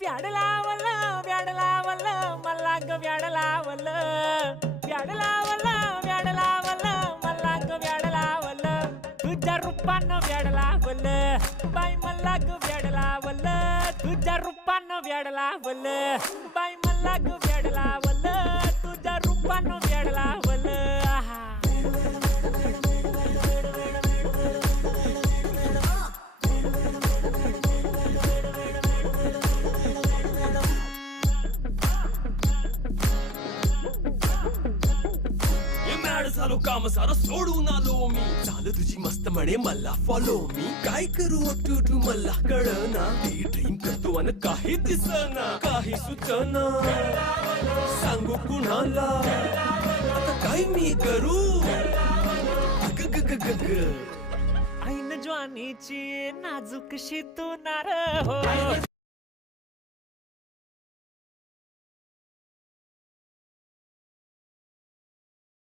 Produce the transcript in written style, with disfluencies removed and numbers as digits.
व्याड लावलं व्याड लावलं मला ग व्याड लावलं व्याड लावलं व्याड लावलं मला ग व्याड लावलं तुझ्या रूपानं व्याड लावलं बाई मला ग व्याड लावलं तुझ्या रूपानं व्याड लावलं बाई मला ग व्याड लावलं तुझ्या रूपानं व्याड लावलं आहा झालो काम सारा सोडून आलो मी झालं तुझी मस्त म्हणे मला फॉलो मी काय करू टू मला कळना ती ड्रीम करतो आणि काही दिसना काही सुचना सांगू कुणाला आता काय मी करू ग ग ग ग ग ऐन ज्वानीची नाजूक शी तू नार हो